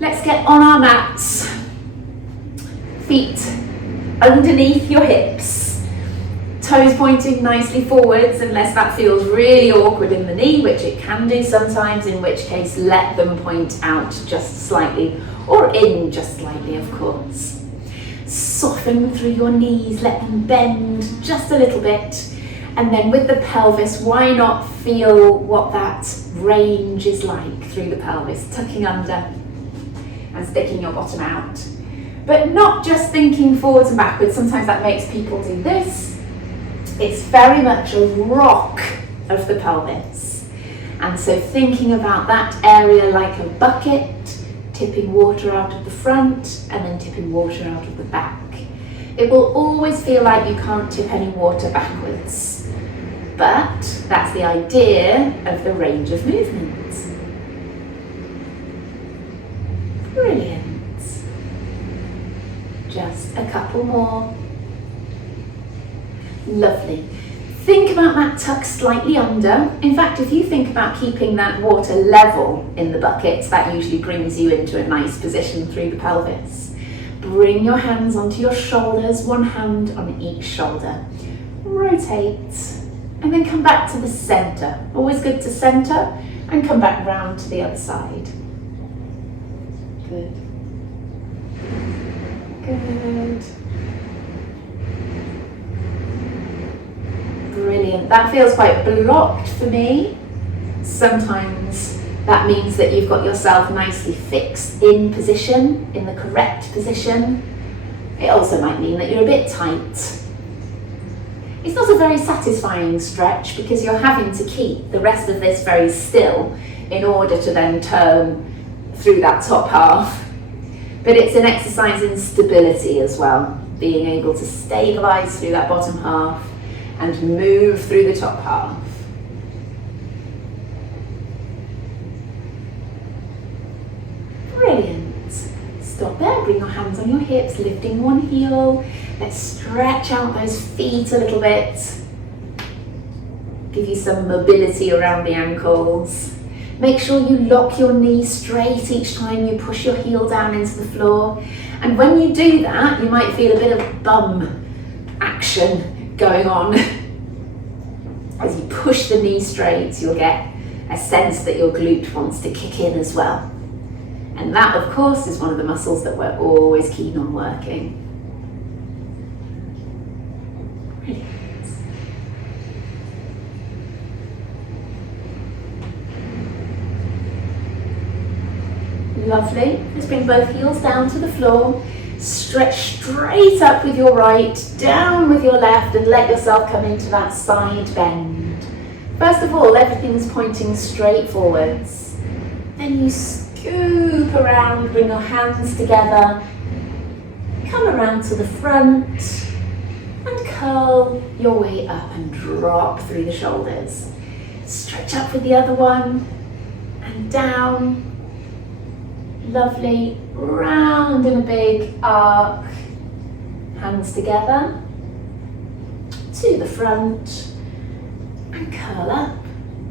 Let's get on our mats. Feet underneath your hips. Toes pointing nicely forwards, unless that feels really awkward in the knee, which it can do sometimes, in which case let them point out just slightly, or in just slightly, of course. Soften through your knees, let them bend just a little bit. And then with the pelvis, why not feel what that range is like through the pelvis, tucking under and sticking your bottom out. But not just thinking forwards and backwards. Sometimes that makes people do this. It's very much a rock of the pelvis. And so thinking about that area like a bucket, tipping water out of the front and then tipping water out of the back. It will always feel like you can't tip any water backwards. But that's the idea of the range of movement. Brilliant. Just a couple more. Lovely. Think about that tuck slightly under. In fact, if you think about keeping that water level in the bucket, that usually brings you into a nice position through the pelvis. Bring your hands onto your shoulders, one hand on each shoulder. Rotate, and then come back to the center. Always good to center, and come back round to the other side. Good. Good. Brilliant. That feels quite blocked for me. Sometimes that means that you've got yourself nicely fixed in position, in the correct position. It also might mean that you're a bit tight. It's not a very satisfying stretch because you're having to keep the rest of this very still in order to then turn through that top half. But it's an exercise in stability as well, being able to stabilize through that bottom half and move through the top half. Brilliant. Stop there, bring your hands on your hips, lifting one heel. Let's stretch out those feet a little bit. Give you some mobility around the ankles. Make sure you lock your knee straight each time you push your heel down into the floor. And when you do that, you might feel a bit of bum action going on. As you push the knee straight, you'll get a sense that your glute wants to kick in as well. And that, of course, is one of the muscles that we're always keen on working. Brilliant. Lovely. Just bring both heels down to the floor. Stretch straight up with your right, down with your left, and let yourself come into that side bend. First of all, everything's pointing straight forwards. Then you scoop around, bring your hands together, come around to the front, and curl your way up and drop through the shoulders. Stretch up with the other one, and down. Lovely, round in a big arc, hands together, to the front, and curl up.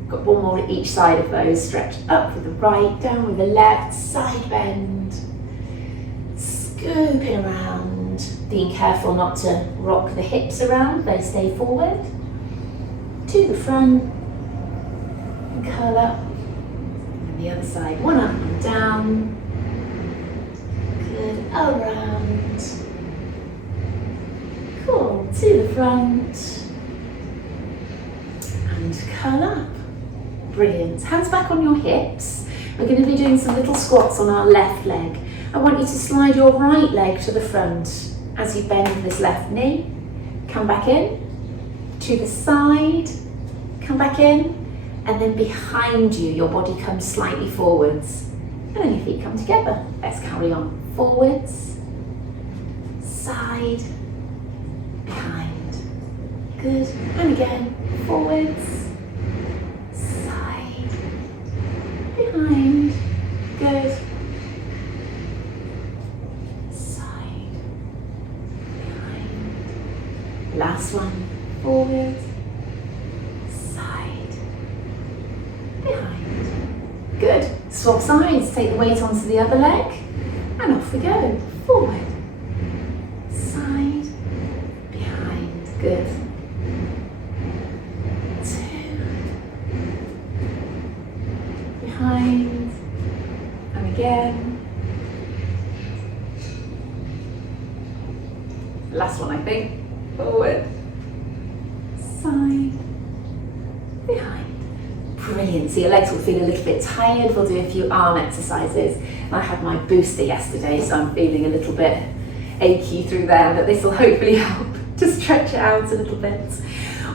Got one more at each side of those. Stretch up with the right, down with the left, side bend, scooping around, being careful not to rock the hips around, they stay forward, to the front, and curl up, and the other side, one up and down. Good, around, cool, to the front, and curl up. Brilliant. Hands back on your hips. We're going to be doing some little squats on our left leg. I want you to slide your right leg to the front as you bend this left knee. Come back in, to the side, come back in, and then behind you, your body comes slightly forwards. And then your feet come together. Let's carry on. Forwards, side, behind. Good. And again, forwards, side, behind. Good. Side, behind. Last one. Forward, side, behind. Good. Swap sides, take the weight onto the other leg, and off we go. Forward, side, behind. Good. 2, behind, and again. Last one, I think. Forward, side, behind. Brilliant. So your legs will feel a little bit tired. We'll do a few arm exercises. I had my booster yesterday, so I'm feeling a little bit achy through there, but this will hopefully help to stretch it out a little bit.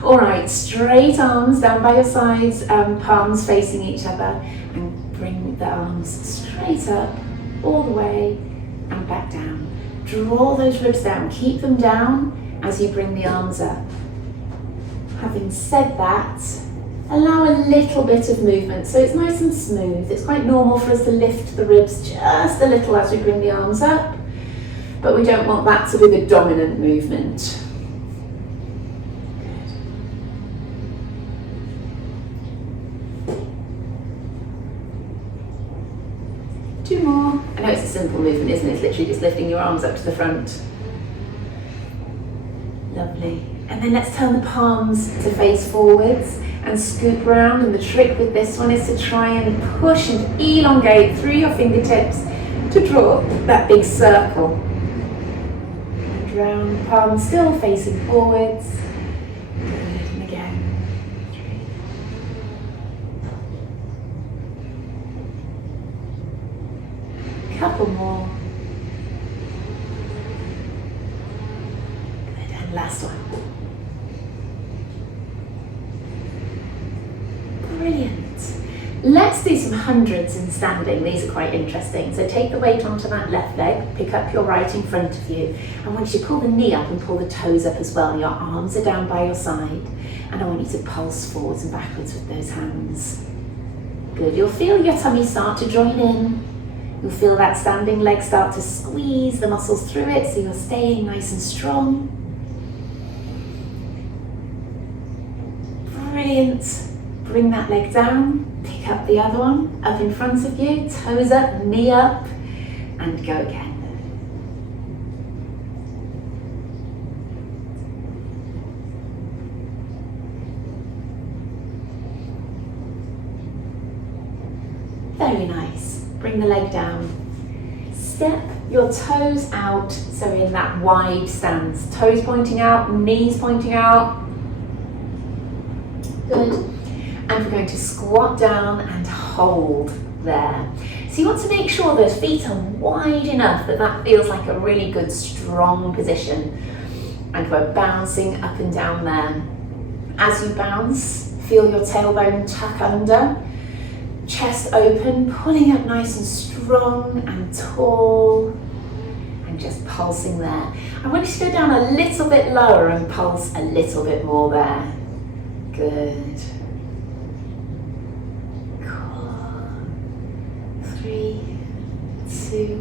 All right, straight arms down by your sides, palms facing each other, and bring the arms straight up, all the way, and back down. Draw those ribs down, keep them down as you bring the arms up. Having said that, allow a little bit of movement so it's nice and smooth. It's quite normal for us to lift the ribs just a little as we bring the arms up, but we don't want that to be the dominant movement. Two more. I know it's a simple movement, isn't it? It's literally just lifting your arms up to the front. Lovely. And then let's turn the palms to face forwards and scoop round, and the trick with this one is to try and push and elongate through your fingertips to draw that big circle. And round, palms still facing forwards. Good, and again. 3. Couple more. Good, and last one. Brilliant. Let's do some hundreds in standing. These are quite interesting. So take the weight onto that left leg, pick up your right in front of you. I want you to pull the knee up and pull the toes up as well. Your arms are down by your side. And I want you to pulse forwards and backwards with those hands. Good. You'll feel your tummy start to join in. You'll feel that standing leg start to squeeze the muscles through it, so you're staying nice and strong. Brilliant. Bring that leg down, pick up the other one, up in front of you, toes up, knee up, and go again. Very nice. Bring the leg down. Step your toes out, so in that wide stance. Toes pointing out, knees pointing out. Good. And we're going to squat down and hold there. So you want to make sure those feet are wide enough that that feels like a really good strong position. And we're bouncing up and down there. As you bounce, feel your tailbone tuck under, chest open, pulling up nice and strong and tall, and just pulsing there. I want you to go down a little bit lower and pulse a little bit more there. Good. 3, 2,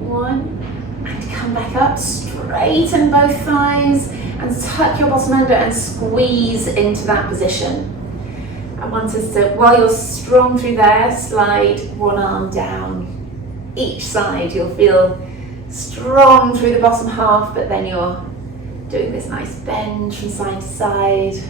1, and come back up, straighten both thighs and tuck your bottom under and squeeze into that position. I want us to, while you're strong through there, slide one arm down each side. You'll feel strong through the bottom half, but then you're doing this nice bend from side to side.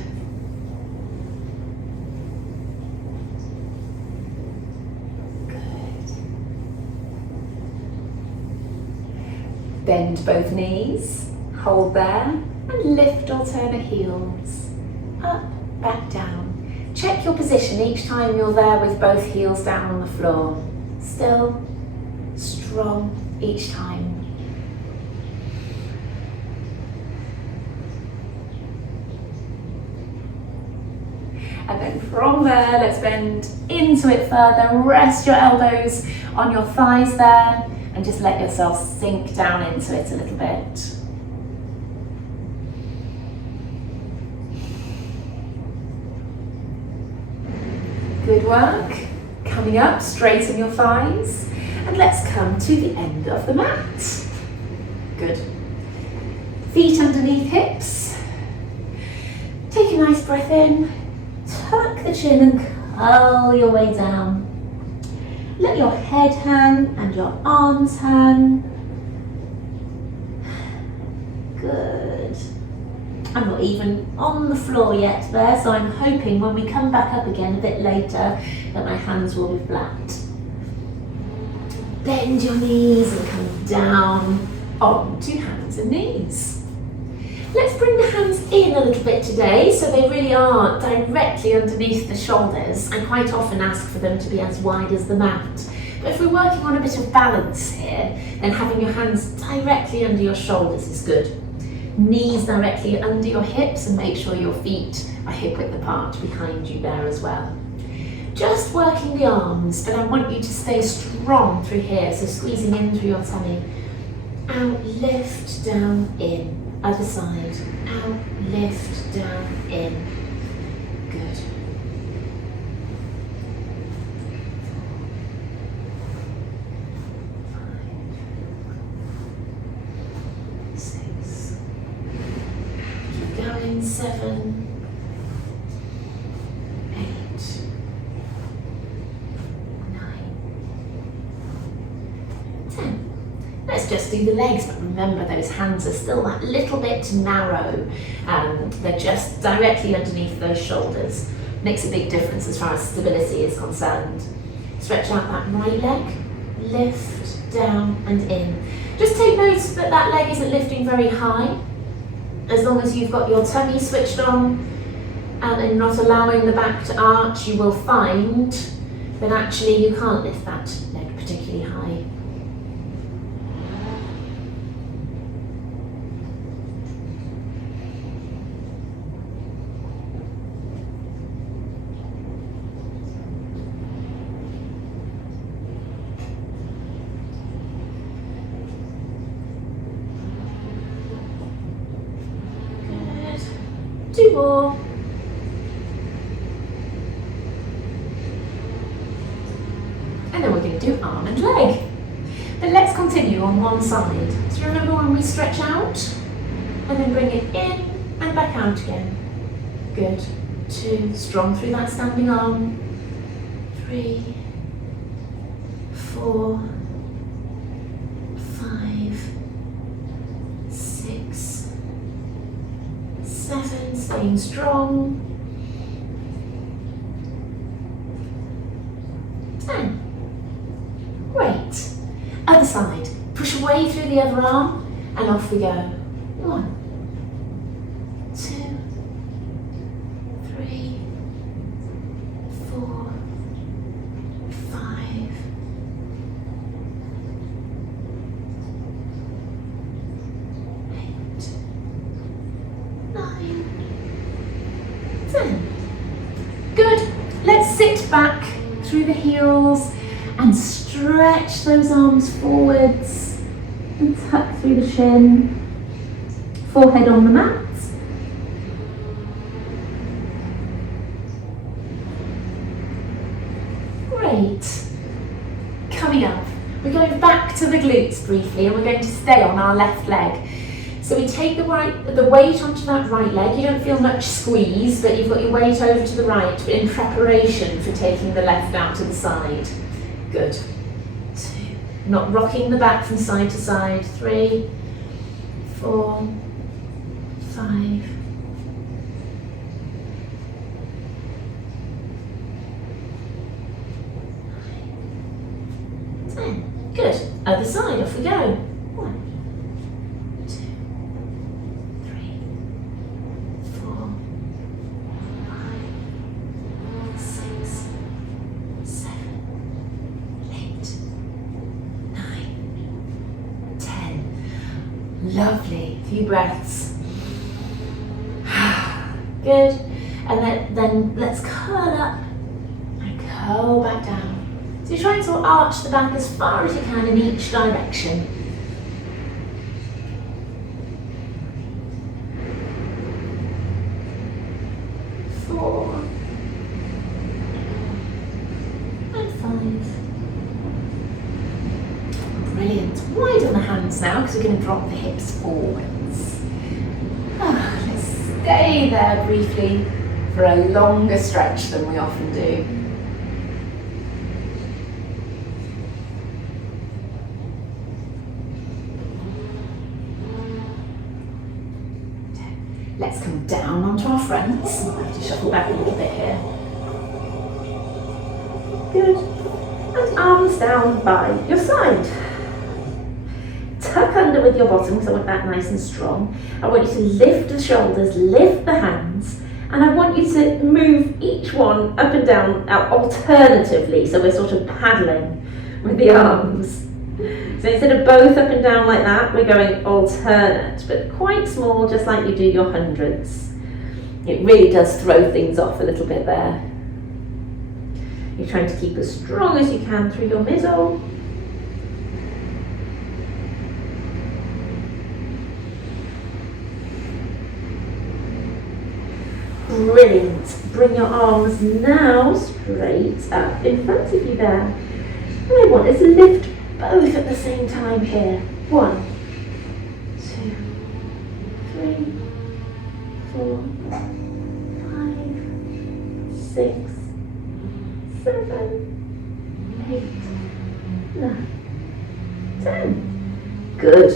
Bend both knees, hold there, and lift alternate heels. Up, back down. Check your position each time you're there with both heels down on the floor. Still strong each time. And then from there, let's bend into it further. Rest your elbows on your thighs there. And just let yourself sink down into it a little bit. Good work. Coming up, straighten your thighs. And let's come to the end of the mat. Good. Feet underneath hips. Take a nice breath in. Tuck the chin and curl your way down. Let your head hang and your arms hang. Good. I'm not even on the floor yet there, so I'm hoping when we come back up again a bit later that my hands will be flat. Bend your knees and come down onto hands and knees. Let's bring the hands in a little bit today so they really are directly underneath the shoulders. I quite often ask for them to be as wide as the mat. But if we're working on a bit of balance here, then having your hands directly under your shoulders is good. Knees directly under your hips, and make sure your feet are hip width apart behind you there as well. Just working the arms, but I want you to stay strong through here, so squeezing in through your tummy. Out, lift, down, in. Other side. Out, lift, down, in. Good. 5, 6. Keep going. 7, 8, 9, 10. Let's just do the legs, but remember those hands are still that little bit narrow. They're just directly underneath those shoulders. Makes a big difference as far as stability is concerned. Stretch out that right leg, lift, down and in. Just take notice that that leg isn't lifting very high. As long as you've got your tummy switched on and not allowing the back to arch, you will find that actually you can't lift that leg particularly high. Two more. And then we're going to do arm and leg. But let's continue on one side. So remember when we stretch out and then bring it in and back out again. Good. 2, strong through that standing arm. 3, 4, 5, 6, 7, staying strong. 10. Great. Other side. Push away through the other arm and off we go. 1, 2, 3, 4, 5, 8, 9, 10. Good. Let's sit back through the heels and stretch those arms forwards and tuck through the shin. Forehead on the mat. Great. Coming up, we're going back to the glutes briefly and we're going to stay on our left leg. So we take the weight onto that right leg. You don't feel much squeeze, but you've got your weight over to the right in preparation for taking the left out to the side. Good. 2. Not rocking the back from side to side. 3, 4, 5, 10. Good. Other side, off we go. 1, 2, 3, 4, 5, 6, 7, 8, 9, 10. Lovely. A few breaths. Good. And then let's curl up and curl back down. So you're trying to arch the back as far as you can in each direction. 4 and 5. Brilliant. Widen the hands now because we're going to drop the hips forwards. Let's stay there briefly for a longer stretch than we often do. Let's come down onto our fronts. I'll have to shuffle back a little bit here. Good. And arms down by your side. Tuck under with your bottom because I want that nice and strong. I want you to lift the shoulders, lift the hands, and I want you to move each one up and down alternatively, so we're sort of paddling with the arms. So instead of both up and down like that, we're going alternate, but quite small, just like you do your hundreds. It really does throw things off a little bit there. You're trying to keep as strong as you can through your middle. Brilliant. Bring your arms now straight up in front of you there. And I want us to lift both at the same time here. 1, 2, 3, 4, 5, 6, 7, 8, 9, 10. Good.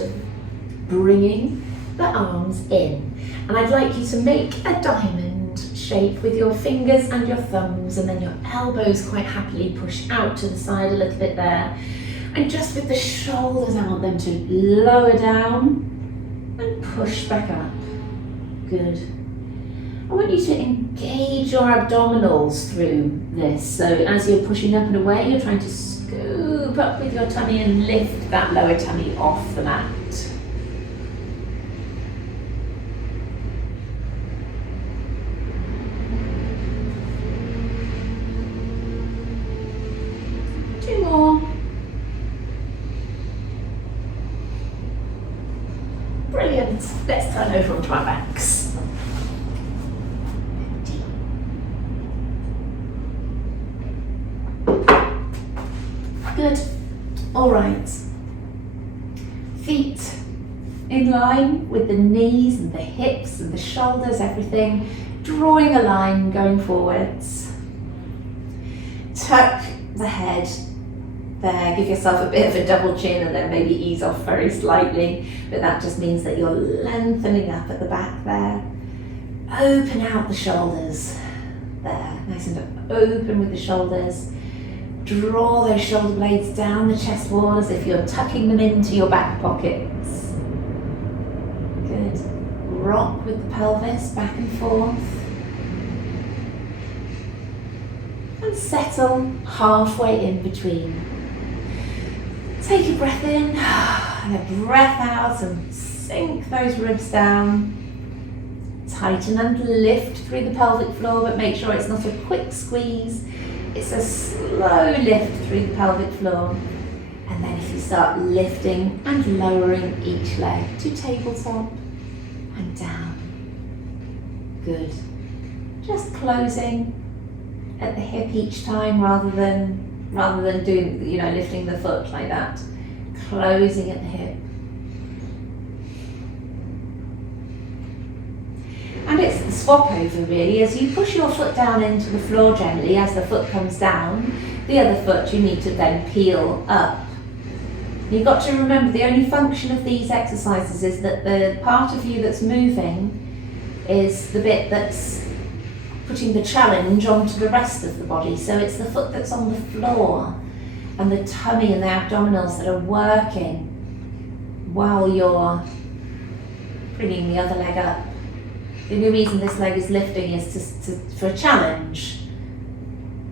Bringing the arms in. And I'd like you to make a diamond shape with your fingers and your thumbs, and then your elbows quite happily push out to the side a little bit there. And just with the shoulders, I want them to lower down and push back up. Good. I want you to engage your abdominals through this. So as you're pushing up and away, you're trying to scoop up with your tummy and lift that lower tummy off the mat. More. Brilliant. Let's turn over onto our backs. Good. All right. Feet in line with the knees and the hips and the shoulders, everything. Drawing a line going forwards. Tuck the head there, give yourself a bit of a double chin and then maybe ease off very slightly, but that just means that you're lengthening up at the back there. Open out the shoulders there, nice and open with the shoulders. Draw those shoulder blades down the chest wall as if you're tucking them into your back pockets. Good. Rock with the pelvis back and forth. And settle halfway in between. Take a breath in and a breath out and sink those ribs down. Tighten and lift through the pelvic floor, but make sure it's not a quick squeeze. It's a slow lift through the pelvic floor. And then if you start lifting and lowering each leg to tabletop and down. Good. Just closing at the hip each time rather than doing, lifting the foot like that. Closing at the hip. And it's the swap over really. As you push your foot down into the floor gently, as the foot comes down, the other foot you need to then peel up. You've got to remember the only function of these exercises is that the part of you that's moving is the bit that's putting the challenge onto the rest of the body. So it's the foot that's on the floor and the tummy and the abdominals that are working while you're bringing the other leg up. The only reason this leg is lifting is for a challenge.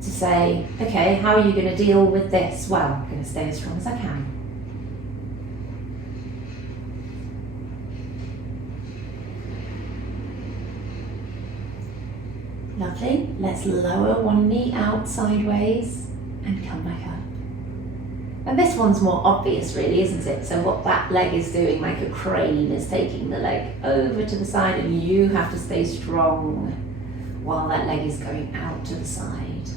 To say, okay, how are you going to deal with this? Well, I'm going to stay as strong as I can. Lovely. Let's lower one knee out sideways and come back up. And this one's more obvious really, isn't it? So what that leg is doing, like a crane, is taking the leg over to the side and you have to stay strong while that leg is going out to the side.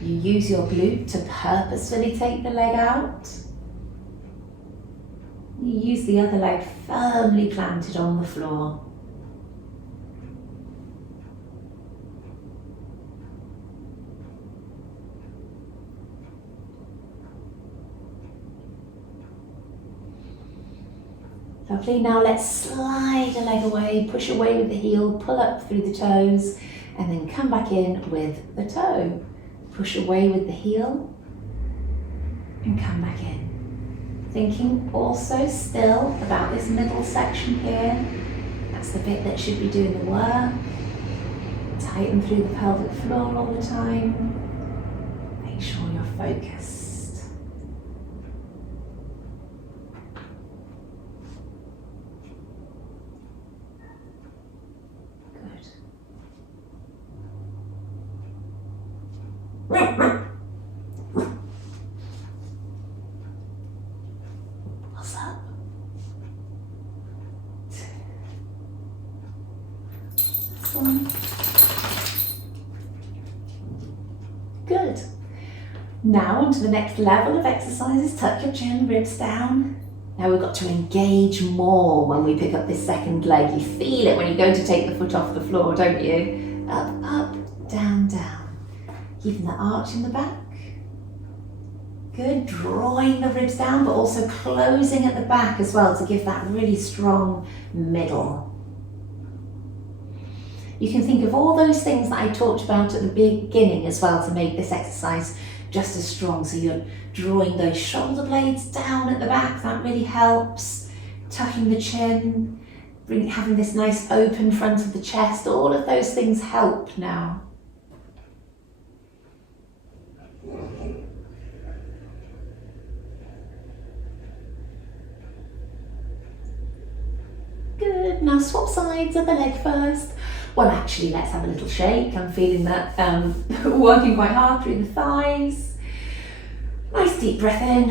You use your glute to purposefully take the leg out. You use the other leg firmly planted on the floor. Lovely. Now let's slide a leg away, push away with the heel, pull up through the toes, and then come back in with the toe. Push away with the heel and come back in. Thinking also still about this middle section here. That's the bit that should be doing the work. Tighten through the pelvic floor all the time. Make sure you're focused. Good. What's up? This one. Good. Now onto the next level of exercises. Tuck your chin, ribs down. Now we've got to engage more when we pick up this second leg. You feel it when you go to take the foot off the floor, don't you? Up, up, down, down. Keeping that arch in the back. Good. Drawing the ribs down, but also closing at the back as well to give that really strong middle. You can think of all those things that I talked about at the beginning as well to make this exercise just as strong. So you're drawing those shoulder blades down at the back, that really helps. Tucking the chin, having this nice open front of the chest, all of those things help now. Good, now swap sides of the leg first. Well, actually, let's have a little shake. I'm feeling that working quite hard through the thighs. Nice deep breath in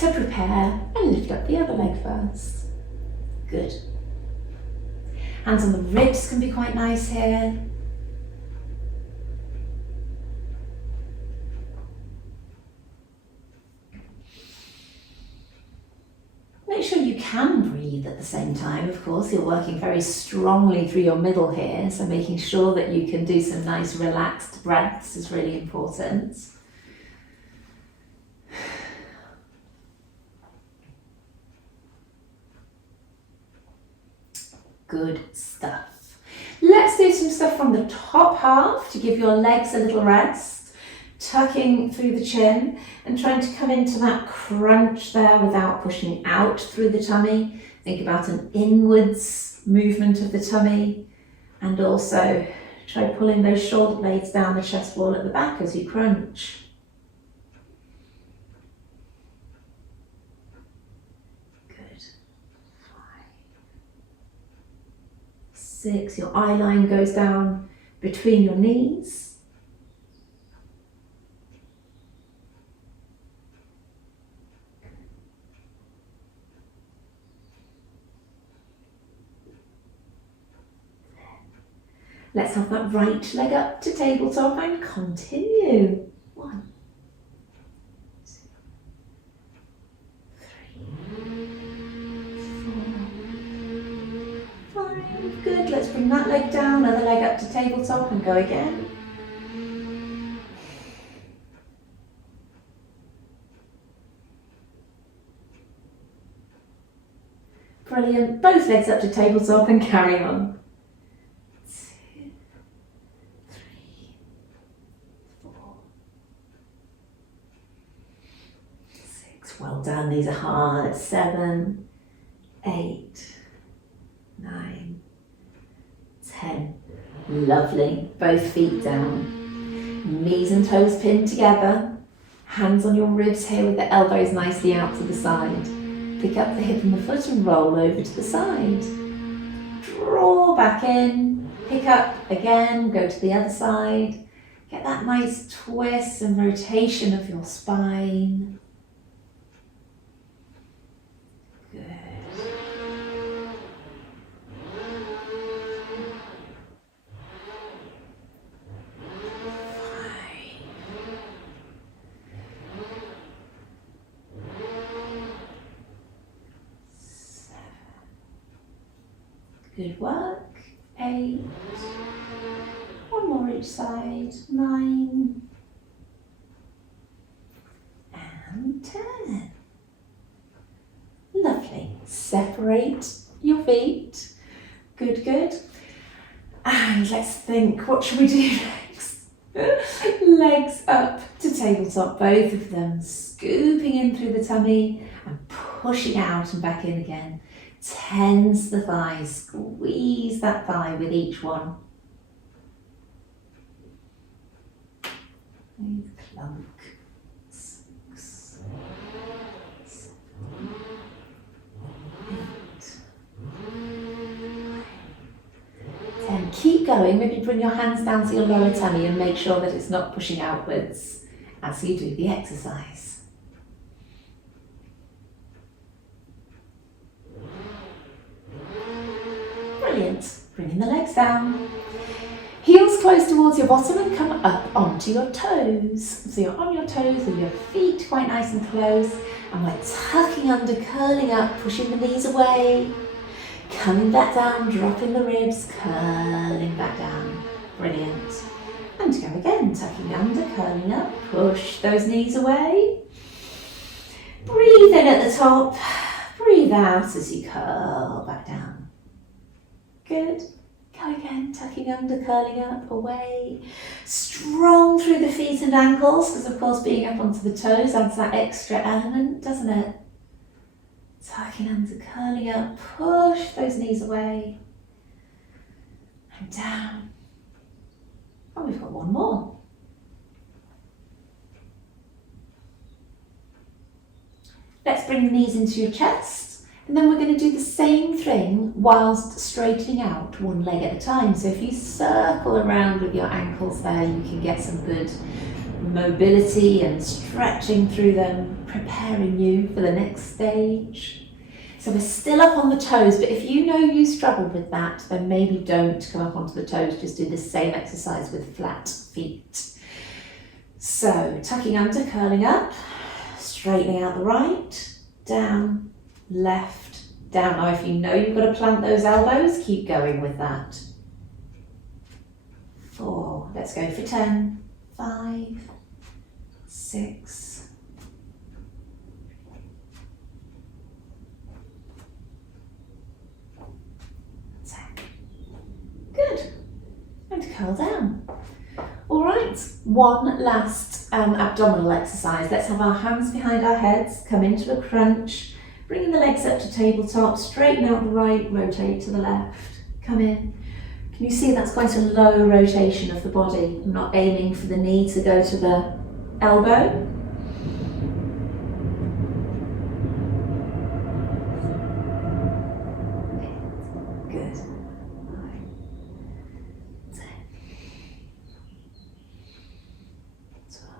to prepare and lift up the other leg first. Good. Hands on the ribs can be quite nice here. Make sure you can breathe at the same time, of course. You're working very strongly through your middle here, so making sure that you can do some nice relaxed breaths is really important. Good stuff. Let's do some stuff from the top half to give your legs a little rest. Tucking through the chin and trying to come into that crunch there without pushing out through the tummy. Think about an inwards movement of the tummy, and also try pulling those shoulder blades down the chest wall at the back as you crunch. Good. 5, 6, your eye line goes down between your knees. Let's have that right leg up to tabletop and continue. 1, 2, 3, 4, 5. Good. Let's bring that leg down, other leg up to tabletop and go again. Brilliant. Both legs up to tabletop and carry on. 4, 6. Well done. These are hard. 7, 8, 9, 10. Lovely. Both feet down. Knees and toes pinned together. Hands on your ribs here with the elbows nicely out to the side. Pick up the hip and the foot and roll over to the side. Draw back in, pick up again, go to the other side. Get that nice twist and rotation of your spine. Good. Good work. 8. One more each side. 9. And 10. Lovely. Separate separate your feet. Good, good. And let's think, what should we do next? Legs up to tabletop, both of them, scooping in through the tummy and pushing out and back in again. Tense the thighs, squeeze that thigh with each one. Clunk. 6, 7, 8, 10. Keep going. Maybe bring your hands down to your lower tummy and make sure that it's not pushing outwards as you do the exercise. Brilliant. Bringing the legs down. Heels close towards your bottom and come up onto your toes. So you're on your toes with your feet quite nice and close. And we're tucking under, curling up, pushing the knees away. Coming back down, dropping the ribs, curling back down. Brilliant. And go again, tucking under, curling up, push those knees away. Breathe in at the top, breathe out as you curl back down. Good. Go again, tucking under, curling up, away. Strong through the feet and ankles, because of course being up onto the toes adds that extra element, doesn't it? Tucking under, curling up, push those knees away. And down. And we've got one more. Let's bring the knees into your chest. And then we're going to do the same thing whilst straightening out one leg at a time. So if you circle around with your ankles there, you can get some good mobility and stretching through them, preparing you for the next stage. So we're still up on the toes, but if you know you struggle with that, then maybe don't come up onto the toes, just do the same exercise with flat feet. So tucking under, curling up, straightening out the right, down, left, down. Now if you know you've got to plant those elbows, keep going with that. 4, let's go for 10, 5, 6, 10. Good. And curl down. All right, one last abdominal exercise. Let's have our hands behind our heads, come into a crunch, bringing the legs up to tabletop, straighten out the right, rotate to the left, come in. Can you see that's quite a low rotation of the body? I'm not aiming for the knee to go to the elbow. Good. 9, 10, 12,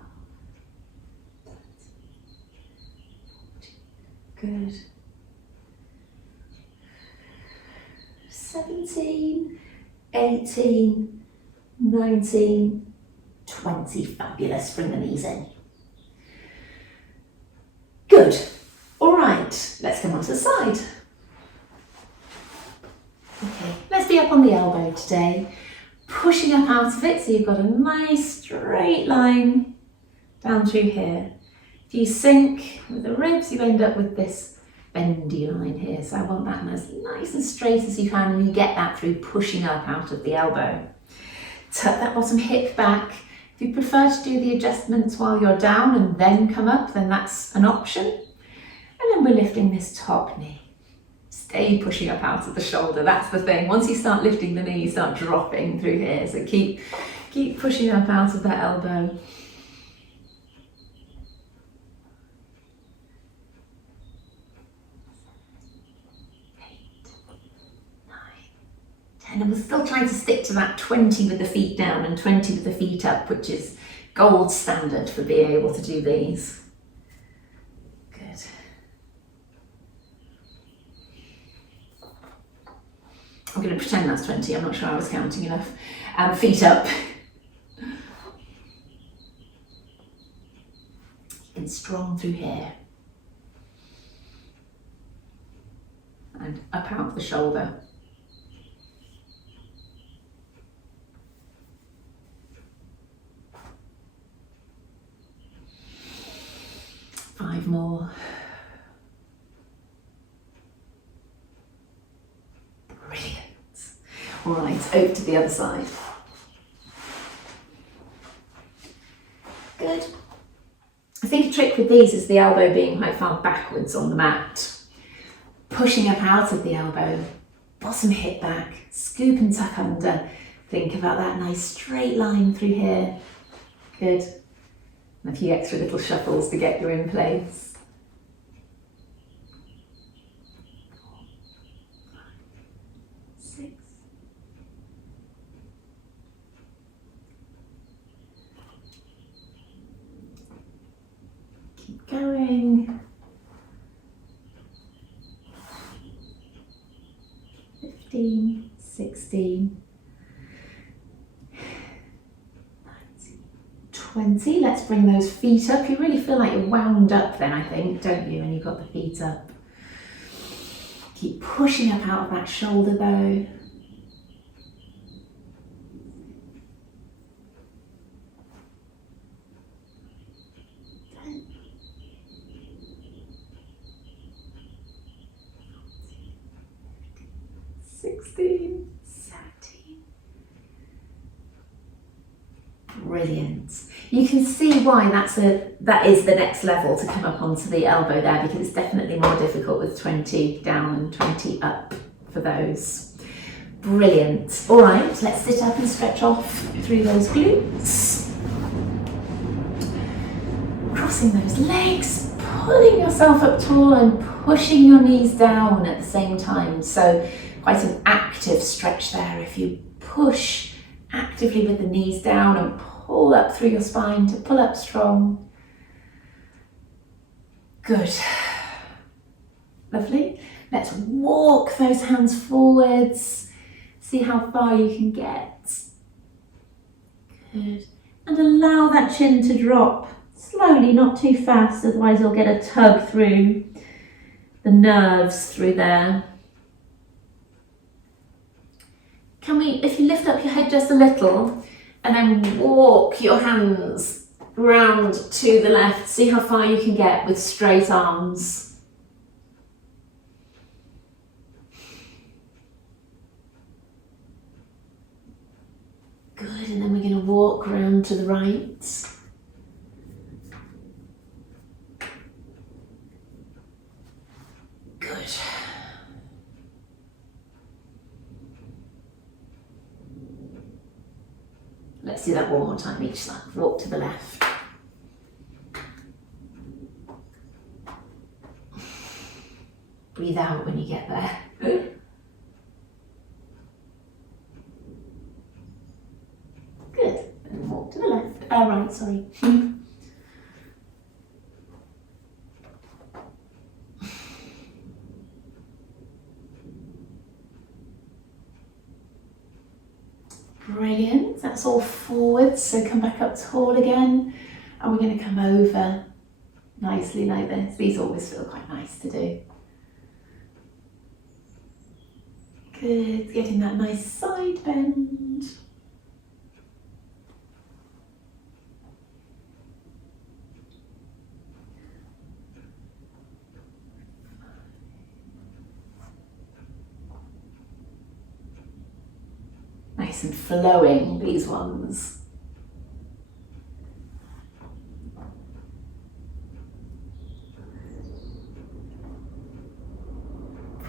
13, 14. Good. 17, 18, 19, 20. Fabulous. Bring the knees in. Good. All right, let's come onto the side. Okay, let's be up on the elbow today. Pushing up out of it so you've got a nice straight line down through here. If you sink with the ribs, you end up with this bendy line here. So I want that as nice and straight as you can, and you get that through pushing up out of the elbow. Tuck that bottom hip back. If you prefer to do the adjustments while you're down and then come up, then that's an option. And then we're lifting this top knee. Stay pushing up out of the shoulder. That's the thing. Once you start lifting the knee, you start dropping through here. So keep pushing up out of that elbow. 10, and we're still trying to stick to that 20 with the feet down and 20 with the feet up, which is gold standard for being able to do these. Good. I'm going to pretend that's 20, I'm not sure I was counting enough. Feet up. Keeping strong through here. And up out the shoulder. Five more. All right, over to the other side. Good. I think a trick with these is the elbow being quite far backwards on the mat. Pushing up out of the elbow, bottom hip back, scoop and tuck under. Think about that nice straight line through here. Good. And a few extra little shuffles to get you in place. 6. Keep going. 15, 16, 19, 20. Let's bring those feet up. You really feel like you're wound up then, I think, don't you, when you've got the feet up. Keep pushing up out of that shoulder though. Brilliant. You can see why that is the next level to come up onto the elbow there, because it's definitely more difficult with 20 down and 20 up for those. Brilliant. All right, let's sit up and stretch off through those glutes. Crossing those legs, pulling yourself up tall and pushing your knees down at the same time. So quite an active stretch there. If you push actively with the knees down and pull up through your spine to pull up strong. Good. Lovely. Let's walk those hands forwards. See how far you can get. Good. And allow that chin to drop slowly, not too fast, otherwise you'll get a tug through the nerves through there. Can we, if you lift up your head just a little and then walk your hands round to the left, see how far you can get with straight arms. Good, and then we're going to walk round to the right. Good. Let's do that one more time each side. Walk to the left. Breathe out when you get there. Good. And walk to the left. Right, sorry. Brilliant, that's all forwards, so come back up tall again, and we're going to come over nicely like this. These always feel quite nice to do. Good, getting that nice side bend. Nice and flowing, these ones.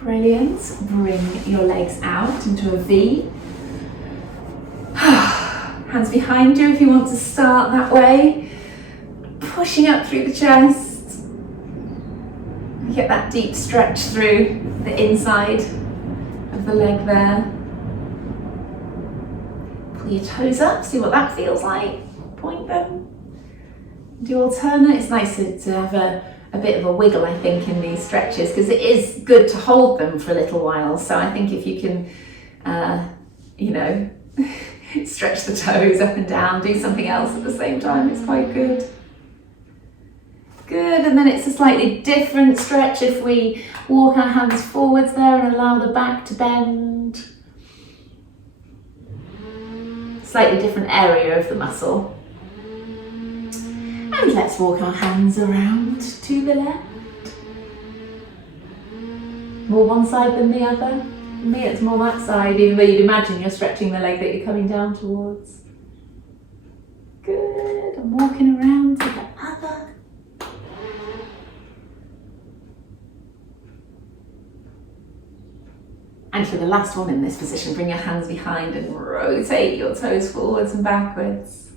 Brilliant. Bring your legs out into a V. Hands behind you if you want to start that way. Pushing up through the chest. Get that deep stretch through the inside of the leg there. Pull your toes up, see what that feels like. Point them. Do alternate. It's nice to have a bit of a wiggle, I think, in these stretches, because it is good to hold them for a little while. So I think if you can, stretch the toes up and down, do something else at the same time, it's quite good. Good, and then it's a slightly different stretch if we walk our hands forwards there and allow the back to bend. Slightly different area of the muscle. And let's walk our hands around to the left. More one side than the other. For me, it's more that side, even though you'd imagine you're stretching the leg that you're coming down towards. Good. I'm walking around to the other. And for the last one in this position, bring your hands behind and rotate your toes forwards and backwards.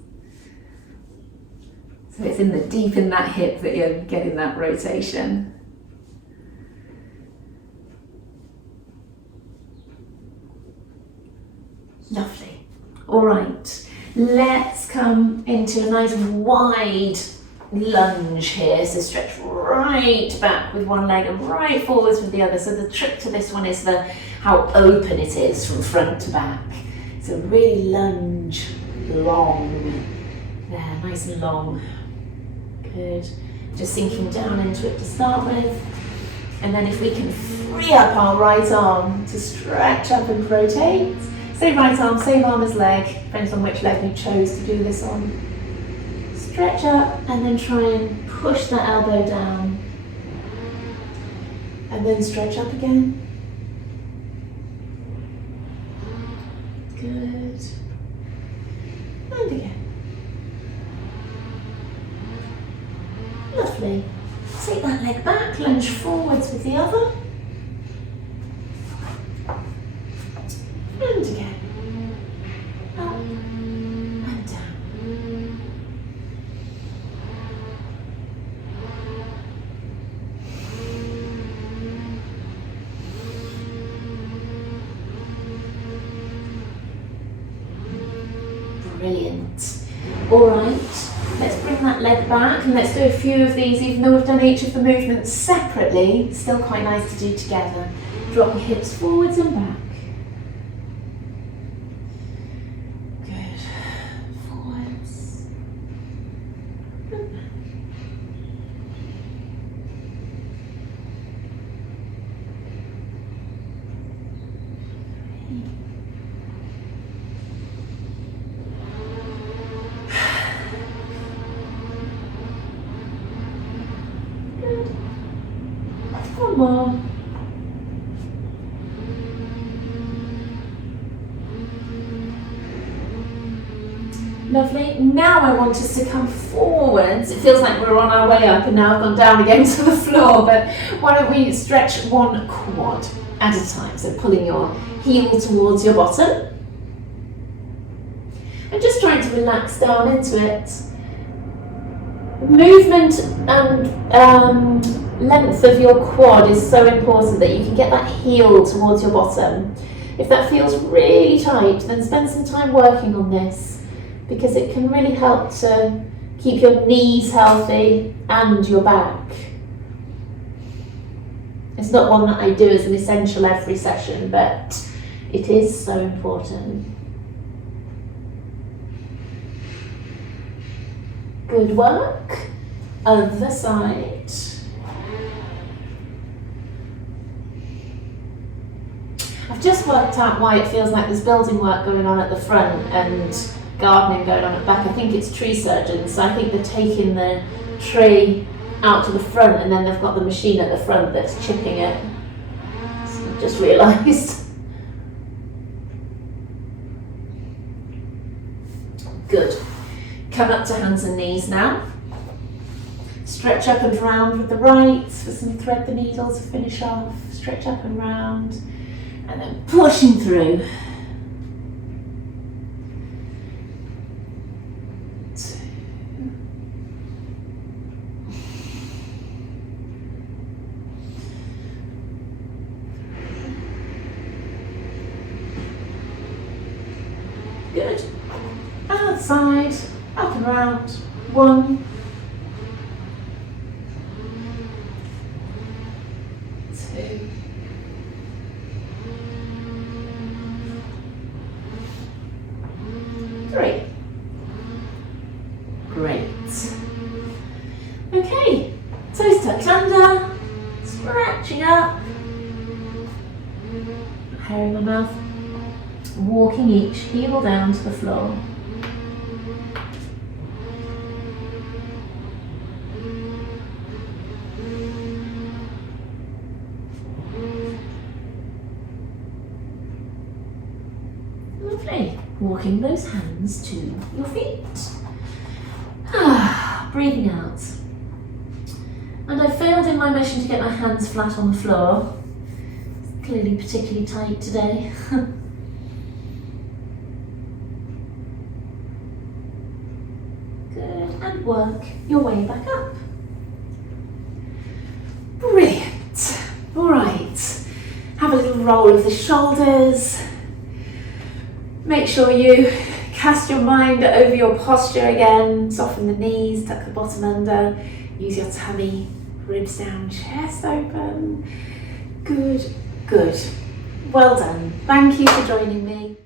So it's deep in that hip that you're getting that rotation. Lovely. All right, let's come into a nice wide lunge here. So stretch right back with one leg and right forwards with the other. So the trick to this one is how open it is from front to back. So really lunge long. There, nice and long. Good. Just sinking down into it to start with. And then if we can free up our right arm to stretch up and rotate. Say right arm, same arm as leg, depends on which leg you chose to do this on. Stretch up and then try and push that elbow down. And then stretch up again. Good. And again. Lovely. Take that leg back, lunge forwards with the other. And again. Up and down. Brilliant. All right, let's bring that leg back and let's do a few of these. Even though we've done each of the movements separately, it's still quite nice to do together. Drop your hips forwards and back. Good. Forwards. And back. One more. Lovely. Now I want us to come forwards. It feels like we're on our way up and now I've gone down again to the floor, but why don't we stretch one quad at a time. So pulling your heel towards your bottom. And just trying to relax down into it. Movement and length of your quad is so important that you can get that heel towards your bottom. If that feels really tight, then spend some time working on this because it can really help to keep your knees healthy and your back. It's not one that I do as an essential every session, but it is so important. Good work. Other side. I've just worked out why it feels like there's building work going on at the front and gardening going on at the back. I think it's tree surgeons, so I think they're taking the tree out to the front and then they've got the machine at the front that's chipping it. So I've just realised. Good. Come up to hands and knees now. Stretch up and round with the right for some thread the needle to finish off. Stretch up and round and then pushing through. 2. Good. Other side, up and round. 1. 2. 3. Great. Okay, toes tucked under, stretching up. Hair in my mouth. Walking each heel down to the floor. walking those hands to your feet. Breathing out. And I failed in my mission to get my hands flat on the floor. It's clearly particularly tight today. Good, and work your way back up. Brilliant. All right, have a little roll of the shoulders. Make sure you cast your mind over your posture again. Soften the knees, tuck the bottom under. Use your tummy, ribs down, chest open. Good, good. Well done. Thank you for joining me.